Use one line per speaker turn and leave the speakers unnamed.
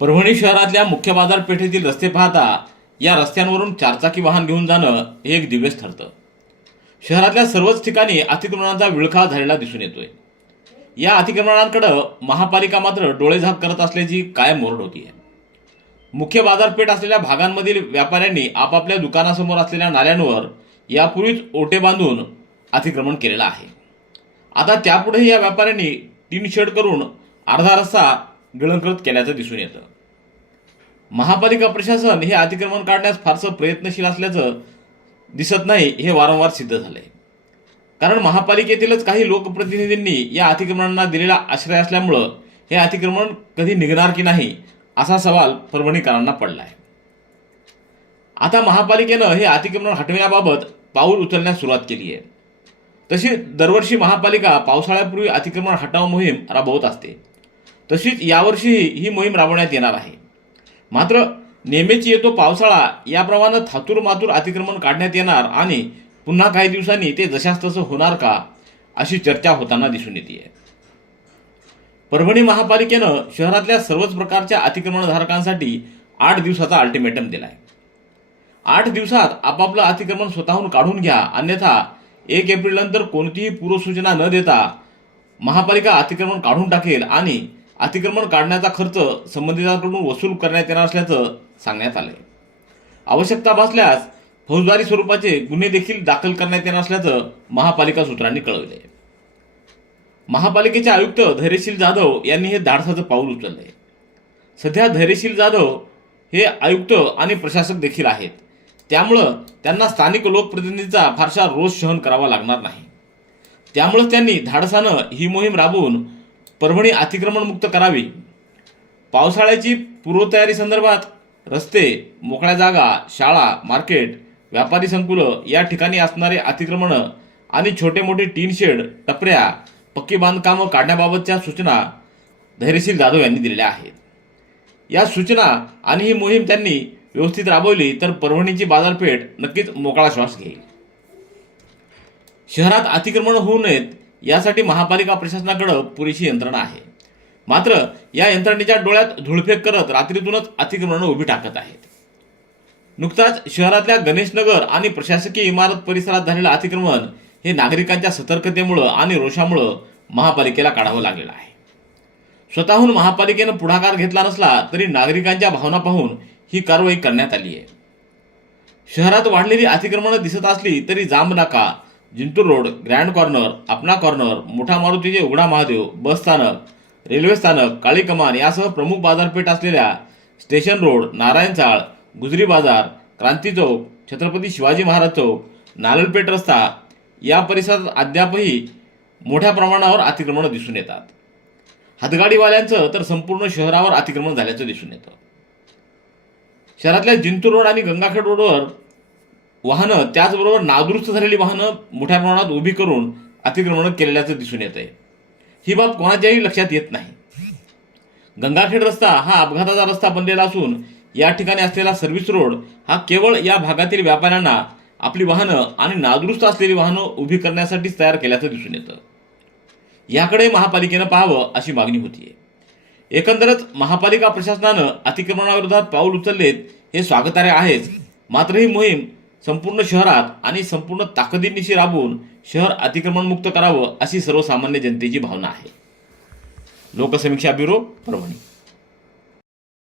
परभणी शहरातल्या मुख्य बाजारपेठेतील रस्ते पाहता या रस्त्यांवरून चारचाकी वाहन घेऊन जाणं हे एक दिव्यच ठरतं. शहरातल्या सर्वच ठिकाणी अतिक्रमणांचा विळखा झालेला दिसून येतोय. या अतिक्रमणांकडं महापालिका मात्र डोळेझाक करत असल्याची कायम मोरड होती आहे. मुख्य बाजारपेठ असलेल्या भागांमधील व्यापाऱ्यांनी आपापल्या दुकानासमोर असलेल्या नाल्यांवर यापूर्वीच ओटे बांधून अतिक्रमण केलेलं आहे. आता त्यापुढेही या व्यापाऱ्यांनी टीन शेड करून अर्धा रस्ता गिळंकृत केल्याचं दिसून येतं. महापालिका प्रशासन हे अतिक्रमण काढण्यास फारसं प्रयत्नशील असल्याचं दिसत नाही हे वारंवार सिद्ध झालंय. कारण महापालिकेतीलच काही लोकप्रतिनिधींनी या अतिक्रमणांना दिलेला आश्रय असल्यामुळं हे अतिक्रमण कधी निघणार की नाही असा सवाल परभणीकरांना पडला आहे आता महापालिकेनं हे अतिक्रमण हटविण्याबाबत पाऊल उचलण्यास सुरुवात केली आहे. तशी दरवर्षी महापालिका पावसाळ्यापूर्वी अतिक्रमण हटाव मोहीम राबवत असते. तशीच यावर्षीही ही मोहीम राबवण्यात येणार आहे. मात्र नेहमीची येतो पावसाळा याप्रमाणे थातूर मातूर अतिक्रमण काढण्यात येणार आणि पुन्हा काही दिवसांनी ते जशास तसं होणार का अशी चर्चा होताना दिसून येते परभणी महापालिकेनं शहरातल्या सर्वच प्रकारच्या अतिक्रमणधारकांसाठी आठ दिवसाचा अल्टिमेटम दिला आहे आठ दिवसात आपापलं अतिक्रमण स्वतःहून काढून घ्या अन्यथा एक एप्रिल नंतर कोणतीही पूर्वसूचना न देता महापालिका अतिक्रमण काढून टाकेल आणि अतिक्रमण काढण्याचा खर्च संबंधितांकडून वसूल करण्यात येणार असल्याचं सांगण्यात आलंय. आवश्यकता भासल्यास फौजदारी स्वरूपाचे गुन्हे देखील दाखल करण्यात येणार असल्याचं महापालिका सूत्रांनी कळवलंय. महापालिकेचे आयुक्त धैर्यशील जाधव यांनी हे धाडसाचं पाऊल उचललंय. सध्या धैर्यशील जाधव हे आयुक्त आणि प्रशासक देखील आहेत. त्यामुळं त्यांना स्थानिक लोकप्रतिनिधीचा फारसा रोष सहन करावा लागणार नाही. त्यामुळं त्यांनी धाडसानं ही मोहीम राबवून परभणी अतिक्रमणमुक्त करावी. पावसाळ्याची पूर्वतयारी संदर्भात रस्ते मोकळ्या जागा शाळा मार्केट व्यापारी संकुलं या ठिकाणी असणारे अतिक्रमणं आणि छोटे मोठे टीन शेड टपऱ्या पक्की बांधकामं काढण्याबाबतच्या सूचना धैर्यशील जाधव यांनी दिलेल्या आहेत. या सूचना आणि ही मोहीम त्यांनी व्यवस्थित राबवली तर परभणीची बाजारपेठ नक्कीच मोकळा श्वास घेईल. शहरात अतिक्रमण होऊ नयेत यासाठी महापालिका प्रशासनाकडं पुरेशी यंत्रणा आहे. मात्र या यंत्रणेच्या डोळ्यात धुळफेक करत रात्रीतूनच अतिक्रमणं उभी टाकत आहेत. नुकताच शहरातल्या गणेशनगर आणि प्रशासकीय इमारत परिसरात झालेलं अतिक्रमण हे नागरिकांच्या सतर्कतेमुळं आणि रोषामुळं महापालिकेला काढावं लागलेलं आहे. स्वतःहून महापालिकेनं पुढाकार घेतला नसला तरी नागरिकांच्या भावना पाहून ही कारवाई करण्यात आली आहे शहरात वाढलेली अतिक्रमणं दिसत असली तरी Jamb Naka Jintur road grand corner Apna corner मोठा मारुतीचे उघडा महादेव बस स्थानक रेल्वे स्थानक काळी कमान यासह प्रमुख बाजारपेठ असलेल्या स्टेशन रोड नारायण चाळ गुजरी बाजार क्रांती चौक छत्रपती शिवाजी महाराज चौक नारळपेठ रस्ता या परिसरात अद्यापही मोठ्या प्रमाणावर अतिक्रमणं दिसून येतात. हातगाडीवाल्यांचं तर संपूर्ण शहरावर अतिक्रमण झाल्याचं दिसून येतं. शहरातल्या जिंतूर रोड आणि गंगाखेड रोडवर वाहनं त्याचबरोबर नादुरुस्त झालेली वाहनं मोठ्या प्रमाणात उभी करून अतिक्रमण केलेल्याचं दिसून येत आहे ही बाब कोणाच्याही लक्षात येत नाही. गंगाखेड रस्ता हा अपघाताचा रस्ता बनलेला असून या ठिकाणी असलेला सर्व्हिस रोड हा केवळ या भागातील व्यापाऱ्यांना आपली वाहनं आणि नादुरुस्त असलेली वाहनं उभी करण्यासाठीच तयार केल्याचं दिसून येतं. याकडे महापालिकेनं पाहावं अशी मागणी होतीये. एकंदरच महापालिका प्रशासनानं अतिक्रमणाविरोधात पाऊल उचललेत हे स्वागतार्ह आहेच. मात्र ही मोहीम संपूर्ण शहरात आणि संपूर्ण ताकदीनिशी राबवून शहर अतिक्रमणमुक्त करावं अशी सर्वसामान्य जनतेची भावना आहे. लोकसमीक्षा ब्युरो परभणी.